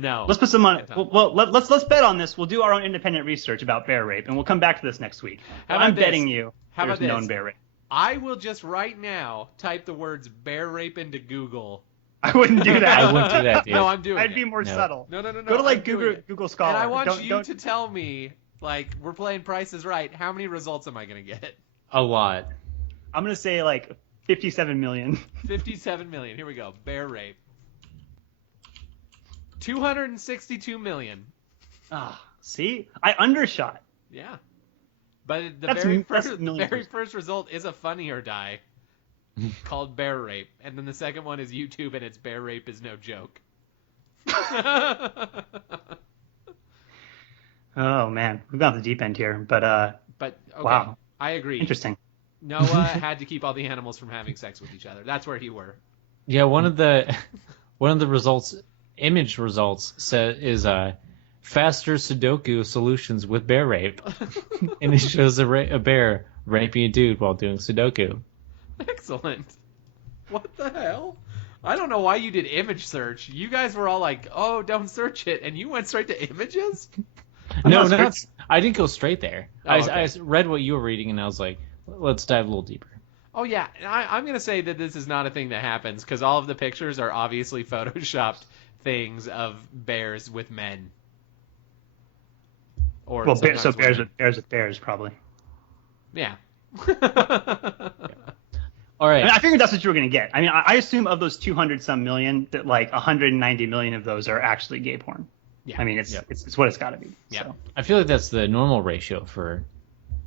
No. Let's put some money. Well, let's bet on this. We'll do our own independent research about bear rape, and we'll come back to this next week. I'm betting you there's known bear rape. I will just right now type the words bear rape into Google. I wouldn't do that. I wouldn't do that, dude. No, I'm doing it. I'd be more subtle. No. Go to like Google Scholar. And I want you to tell me, like, we're playing Price is Right. How many results am I going to get? A lot. I'm going to say like 57 million. 57 million. Here we go. Bear rape. 262 million. Ah, see? I undershot. Yeah. But the That's very first result is a Funny or Die called Bear Rape. And then the second one is YouTube, and it's Bear Rape is no joke. Oh, man. We've gone to the deep end here. But okay, wow. I agree. Interesting. Noah had to keep all the animals from having sex with each other. That's where you were. Yeah, one of the results, image results, is faster Sudoku solutions with bear rape, and it shows a bear raping a dude while doing Sudoku. Excellent. What the hell? I don't know why you did image search. You guys were all like, "Oh, don't search it," and you went straight to images. No, I didn't go straight there. Oh, okay. I read what you were reading, and I was like, let's dive a little deeper. Oh, yeah. I'm going to say that this is not a thing that happens because all of the pictures are obviously photoshopped things of bears with men. Or well, so bears with bears, probably. Yeah. All right. I mean, I figured that's what you were going to get. I mean, I assume of those 200-some million that like 190 million of those are actually gay porn. Yeah. I mean, it's what it's got to be. Yeah. So. I feel like that's the normal ratio for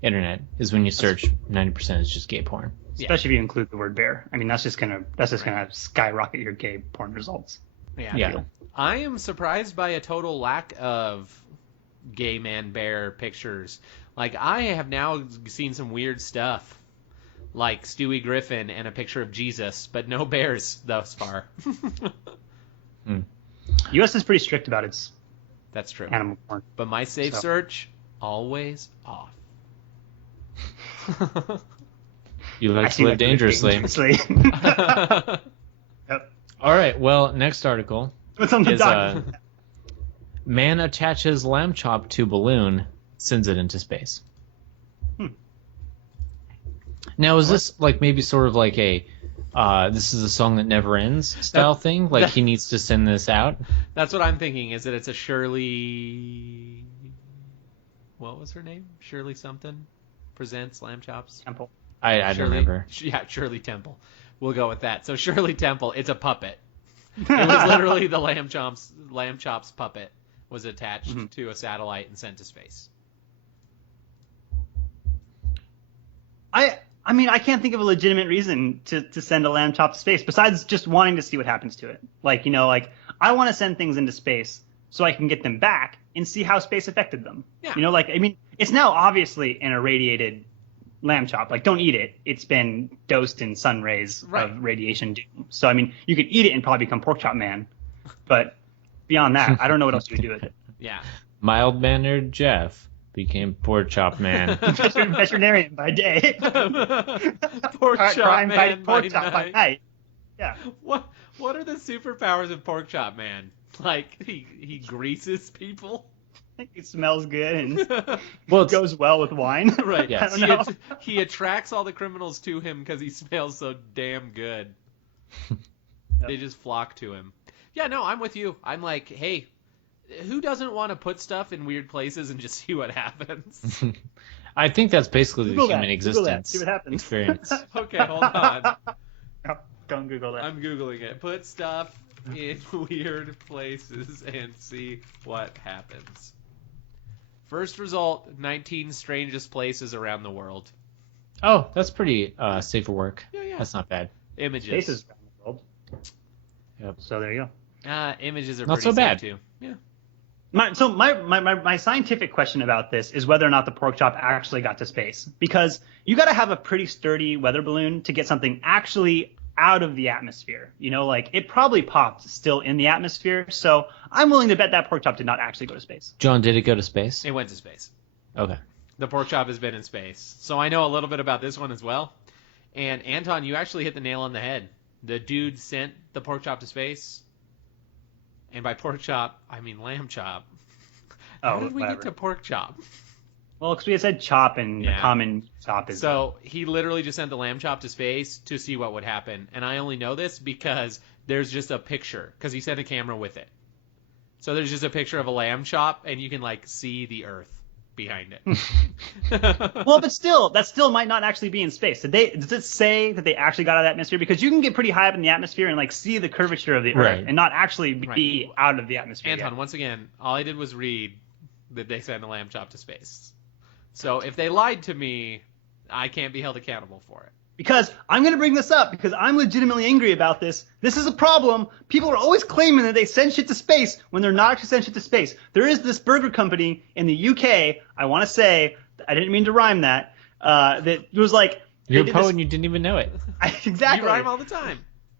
internet is when you search 90% is just gay porn. Especially if you include the word bear. I mean, that's just gonna skyrocket your gay porn results. Yeah. I am surprised by a total lack of gay man bear pictures. Like, I have now seen some weird stuff, like Stewie Griffin and a picture of Jesus, but no bears thus far. U.S. is pretty strict about its That's true. animal porn. But my safe search, always off. You like to live dangerously. Yep. All right. Well, next article What's on the is document? man attaches lamb chop to balloon, sends it into space. Now, is this like maybe sort of like a this is a song that never ends style thing? Like he needs to send this out? That's what I'm thinking, is that it's a Shirley... What was her name? Shirley something? Presents Lamb Chops? Temple. I don't remember. Yeah, Shirley Temple. We'll go with that. So Shirley Temple, it's a puppet. It was literally the Lamb Chops puppet was attached to a satellite and sent to space. I mean, I can't think of a legitimate reason to send a lamb chop to space besides just wanting to see what happens to it. Like, I want to send things into space so I can get them back and see how space affected them. Yeah. I mean, it's now obviously an irradiated lamb chop. Like, don't eat it. It's been dosed in sun rays of radiation doom. So, I mean, you could eat it and probably become pork chop man. But beyond that, I don't know what else you would do with it. Yeah. Mild-mannered Jeff became pork chop man. Veterinarian by day. Pork chop man pork chop by night. Yeah. What are the superpowers of Pork Chop Man? Like, he greases people? I think it smells good and Well, goes well with wine. Right. Yes. I don't know. He attracts all the criminals to him because he smells so damn good. They just flock to him. Yeah, no, I'm with you. I'm like, hey, who doesn't want to put stuff in weird places and just see what happens? I think that's basically Google the human that. Google that. existence See what happens. experience. Okay, hold on. No, don't Google that. I'm Googling it. Put stuff in weird places and see what happens. First result, 19 strangest places around the world. Oh, that's pretty safe for work. Yeah. That's not bad. Images. Spaces around the world. Yep. So there you go. Images are Not pretty so bad. safe too. Yeah. My scientific question about this is whether or not the pork chop actually got to space, because you got to have a pretty sturdy weather balloon to get something actually out of the atmosphere. Like it probably popped still in the atmosphere. So I'm willing to bet that pork chop did not actually go to space. John, did it go to space? It went to space. Okay. The pork chop has been in space. So I know a little bit about this one as well. And Anton, you actually hit the nail on the head. The dude sent the pork chop to space, And by pork chop, I mean lamb chop. Oh, How did we whatever. get to pork chop? Well, because we had said chop and the common chop is. So he literally just sent the lamb chop to space to see what would happen. And I only know this because there's just a picture, because he sent a camera with it. So there's just a picture of a lamb chop, and you can like see the Earth behind it. Well, but still, that still might not actually be in space. Does it say that they actually got out of the atmosphere? Because you can get pretty high up in the atmosphere and like see the curvature of the Earth and not actually be out of the atmosphere. Anton, once again, all I did was read that they sent a lamb chop to space. So if they lied to me, I can't be held accountable for it. Because I'm going to bring this up because I'm legitimately angry about this. This is a problem. People are always claiming that they send shit to space when they're not actually sending shit to space. There is this burger company in the UK, I want to say, I didn't mean to rhyme that, that was like... You're a poet and you didn't even know it. Exactly. You rhyme all the time.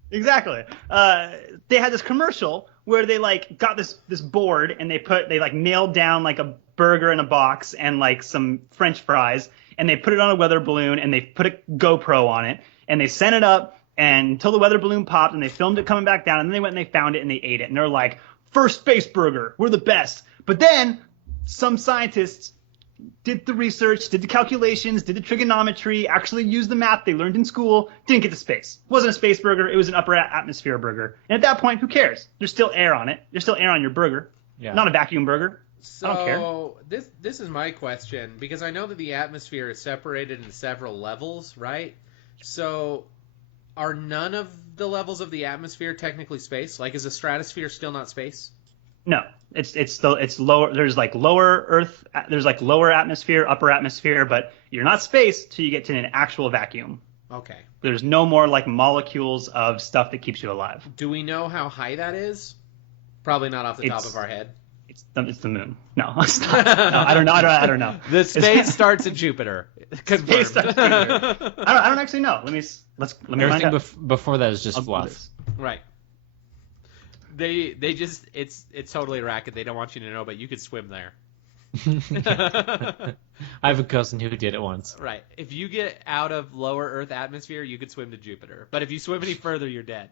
Exactly. They had this commercial where they like got this board and they like nailed down like a burger in a box and like some French fries, and they put it on a weather balloon and they put a GoPro on it and they sent it up until the weather balloon popped, and they filmed it coming back down, and then they went and they found it and they ate it, and they're like, first space burger, we're the best. But then some scientists did the research, did the calculations, did the trigonometry, actually used the math they learned in school, didn't get to space. It wasn't a space burger, it was an upper atmosphere burger. And at that point, who cares? There's still air on it. There's still air on your burger. Yeah. Not a vacuum burger. So I don't care. This is my question, because I know that the atmosphere is separated into several levels, right? So are none of the levels of the atmosphere technically space? Like, is the stratosphere still not space? No, it's lower. There's like lower Earth. There's like lower atmosphere, upper atmosphere, but you're not space till you get to an actual vacuum. Okay. There's no more like molecules of stuff that keeps you alive. Do we know how high that is? Probably not off the top of our head. It's the moon. No, it's not. No, I don't know. I don't know. The space starts at Jupiter. Confirmed. Space starts at Jupiter. I don't actually know. Let me Everything find out. before that is just fluff. Right. They just it's totally a racket. They don't want you to know, but you could swim there. I have a cousin who did it once. Right. If you get out of lower Earth atmosphere, you could swim to Jupiter. But if you swim any further, you're dead.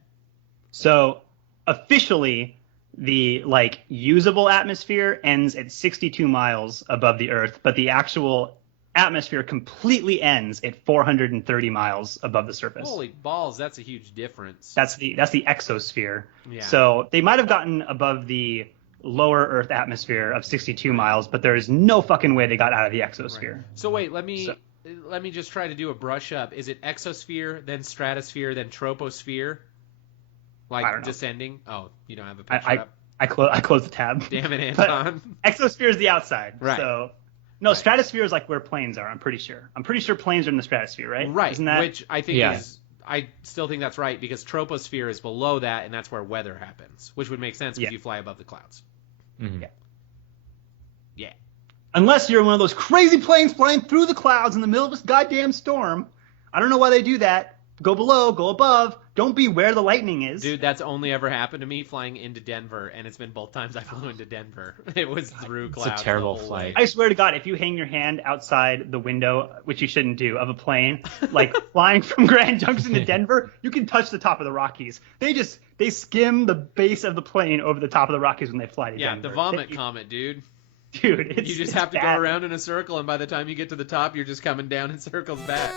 So officially, the like usable atmosphere ends at 62 miles above the Earth, but the actual atmosphere completely ends at 430 miles above the surface. Holy balls, that's a huge difference. That's the exosphere. Yeah. So they might have gotten above the lower Earth atmosphere of 62 miles, but there is no fucking way they got out of the exosphere. Right. So wait, let me just try to do a brush up. Is it exosphere, then stratosphere, then troposphere? Like descending? Oh, you don't have a picture up? I closed the tab. Damn it, Anton. But exosphere is the outside. Right. So no, stratosphere is like where planes are, I'm pretty sure. I'm pretty sure planes are in the stratosphere, right? Right. Isn't that... Which I think is... I still think that's right, because troposphere is below that, and that's where weather happens, which would make sense because you fly above the clouds. Mm-hmm. Yeah. Unless you're one of those crazy planes flying through the clouds in the middle of this goddamn storm. I don't know why they do that. Go below, go above. Don't be where the lightning is. Dude, that's only ever happened to me flying into Denver, and it's been both times I flew into Denver. It was through clouds. It's a terrible flight. I swear to God, if you hang your hand outside the window, which you shouldn't do, of a plane, like flying from Grand Junction to Denver, you can touch the top of the Rockies. They skim the base of the plane over the top of the Rockies when they fly to Denver. Yeah, the vomit comet, dude. Dude, you just have to go around in a circle, and by the time you get to the top, you're just coming down in circles back.